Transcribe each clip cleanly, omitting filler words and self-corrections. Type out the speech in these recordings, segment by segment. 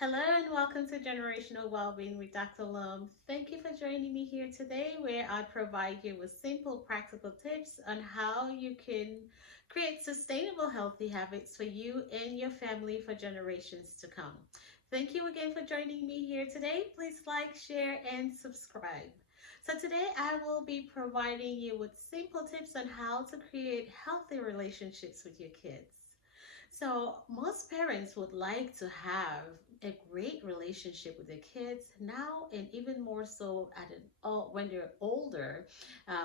Hello and welcome to Generational Wellbeing with Dr. Lum. Thank you for joining me here today, where I provide you with simple, practical tips on how you can create sustainable, healthy habits for you and your family for generations to come. Thank you again for joining me here today. Please like, share, and subscribe. So, today I will be providing you with simple tips on how to create healthy relationships with your kids. So, most parents would like to have a great relationship with their kids now, and even more so when they're older,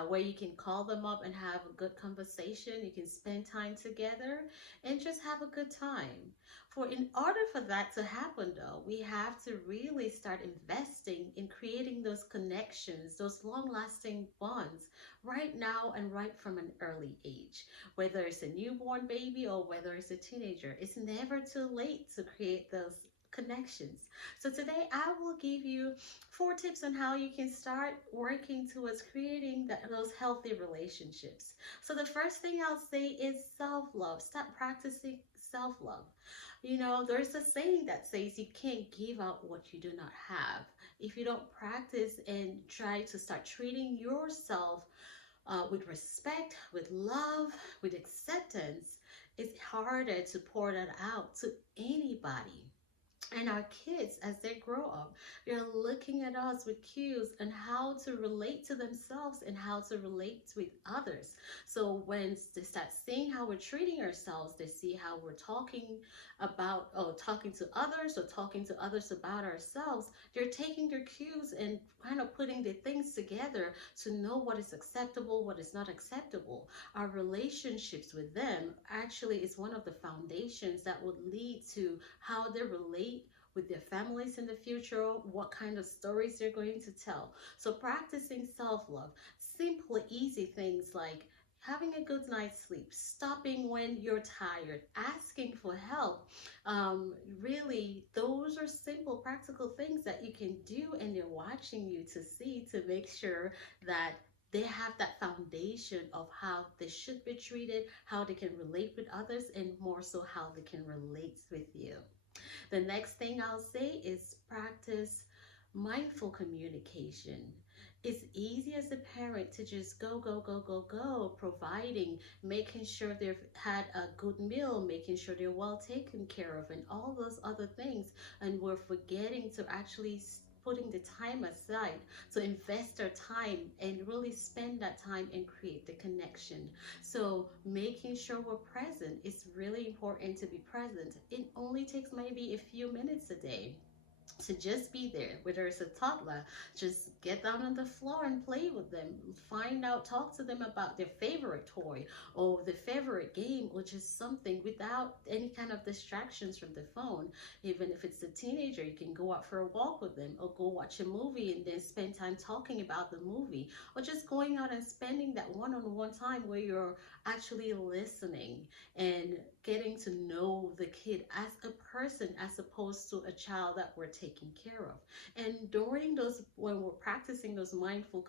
where you can call them up and have a good conversation. You can spend time together and just have a good time. For in order for that to happen, though, we have to really start investing in creating those connections, those long-lasting bonds, right now and right from an early age. Whether it's a newborn baby or whether it's a teenager, it's never too late to create those connections. So today I will give you 4 tips on how you can start working towards creating those healthy relationships. So the first thing I'll say is self-love. Start practicing self-love. There's a saying that says you can't give out what you do not have. If you don't practice and try to start treating yourself with respect, with love, with acceptance, it's harder to pour that out to anybody. And our kids, as they grow up, they're looking at us with cues on how to relate to themselves and how to relate with others. So when they start seeing how we're treating ourselves, they see how we're talking about, or talking to others, or talking to others about ourselves. They're taking their cues and kind of putting the things together to know what is acceptable, what is not acceptable. Our relationships with them actually is one of the foundations that would lead to how they relate with their families in the future, what kind of stories they're going to tell. So practicing self-love, simple, easy things like having a good night's sleep, stopping when you're tired, asking for help. Really, those are simple, practical things that you can do, and they're watching you to see to make sure that they have that foundation of how they should be treated, how they can relate with others, and more so how they can relate with you. The next thing I'll say is practice mindful communication. It's easy as a parent to just go, go, go, go, go, providing, making sure they've had a good meal, making sure they're well taken care of, and all those other things. And we're forgetting to actually putting the time aside to invest our time and really spend that time and create the connection. So making sure we're present is really important to be present. It only takes maybe a few minutes a day to just be there. Whether it's a toddler, just get down on the floor and play with them. Find out, talk to them about their favorite toy or their favorite game, or just something without any kind of distractions from the phone. Even if it's a teenager, you can go out for a walk with them, or go watch a movie and then spend time talking about the movie, or just going out and spending that one-on-one time where you're actually listening and getting to know the kid as a person as opposed to a child that we're taking care of. And during those, when we're practicing those mindful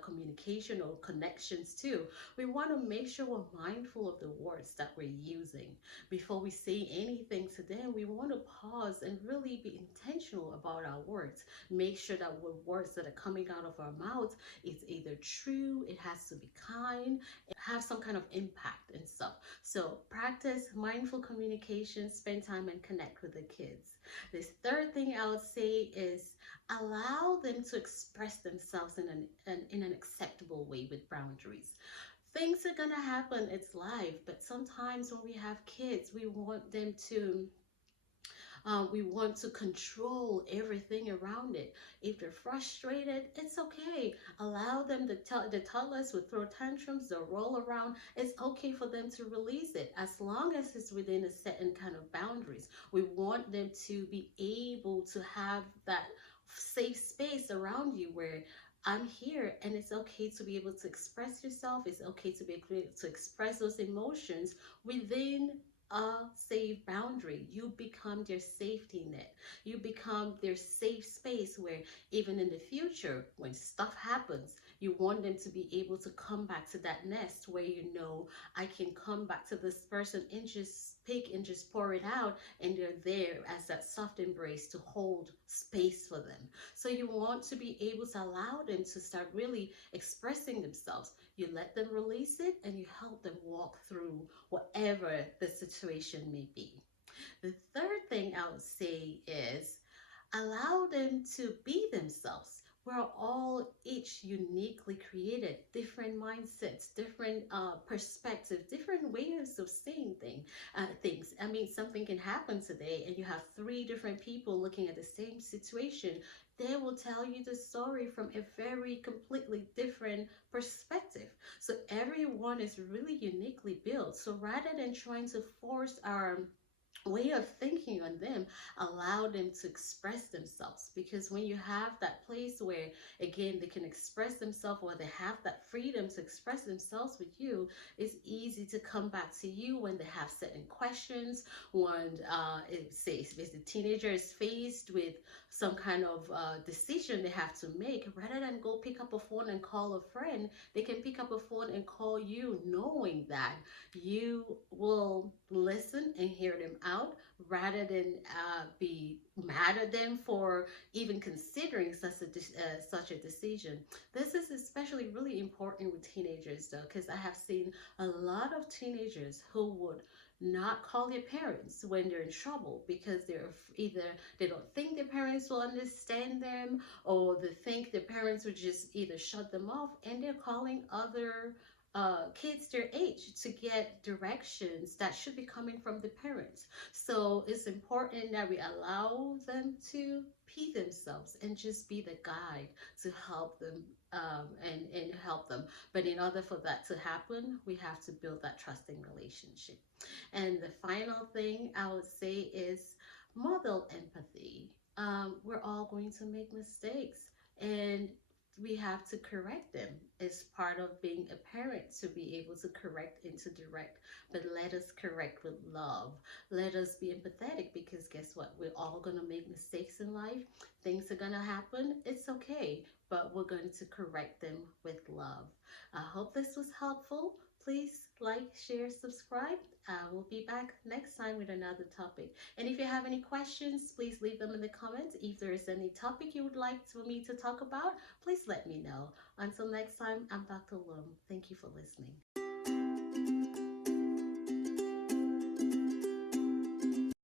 communication or connections too, we want to make sure we're mindful of the words that we're using. Before we say anything to them, we want to pause and really be intentional about our words. Make sure that the words that are coming out of our mouth is either true, it has to be kind, it have some kind of impact and stuff. So practice mindful communication, spend time and connect with the kids. This third thing I would say is allow them to express themselves in an acceptable way with boundaries. Things are gonna happen, it's life, but sometimes when we have kids, we want to control everything around it. If they're frustrated, it's okay. Allow them to the toddlers will throw tantrums, they'll roll around. It's okay for them to release it as long as it's within a certain kind of boundaries. We want them to be able to have that safe space around you where I'm here and it's okay to be able to express yourself. It's okay to be able to express those emotions within a safe boundary. You become their safety net. You become their safe space where even in the future, when stuff happens, you want them to be able to come back to that nest where I can come back to this person and just pick and just pour it out, and they're there as that soft embrace to hold space for them. So you want to be able to allow them to start really expressing themselves. You let them release it and you help them walk through whatever the situation may be. The third thing I would say is allow them to be themselves. We're all each uniquely created, different mindsets, different perspectives, different ways of seeing things. I mean, something can happen today, and you have three different people looking at the same situation. They will tell you the story from a very completely different perspective. So everyone is really uniquely built. So rather than trying to force our way of thinking on them, allow them to express themselves, because when you have that place where again they can express themselves, or they have that freedom to express themselves with you, it's easy to come back to you when they have certain questions, when it says if the teenager is faced with some kind of decision they have to make, rather than go pick up a phone and call a friend, they can pick up a phone and call you, knowing that you will listen and hear them out, rather than be mad at them for even considering such a decision. This is especially really important with teenagers, though, because I have seen a lot of teenagers who would not call their parents when they're in trouble, because either they don't think their parents will understand them, or they think their parents would just either shut them off, and they're calling other kids their age to get directions that should be coming from the parents. So it's important that we allow them to be themselves and just be the guide to help them, and help them. But in order for that to happen, we have to build that trusting relationship. And the final thing I would say is model empathy. We're all going to make mistakes, and we have to correct them. It's part of being a parent to be able to correct and to direct. But let us correct with love. Let us be empathetic, because guess what? We're all going to make mistakes in life. Things are going to happen. It's okay. But we're going to correct them with love. I hope this was helpful. Please like, share, subscribe. We'll be back next time with another topic. And if you have any questions, please leave them in the comments. If there is any topic you would like for me to talk about, please let me know. Until next time, I'm Dr. Lum. Thank you for listening.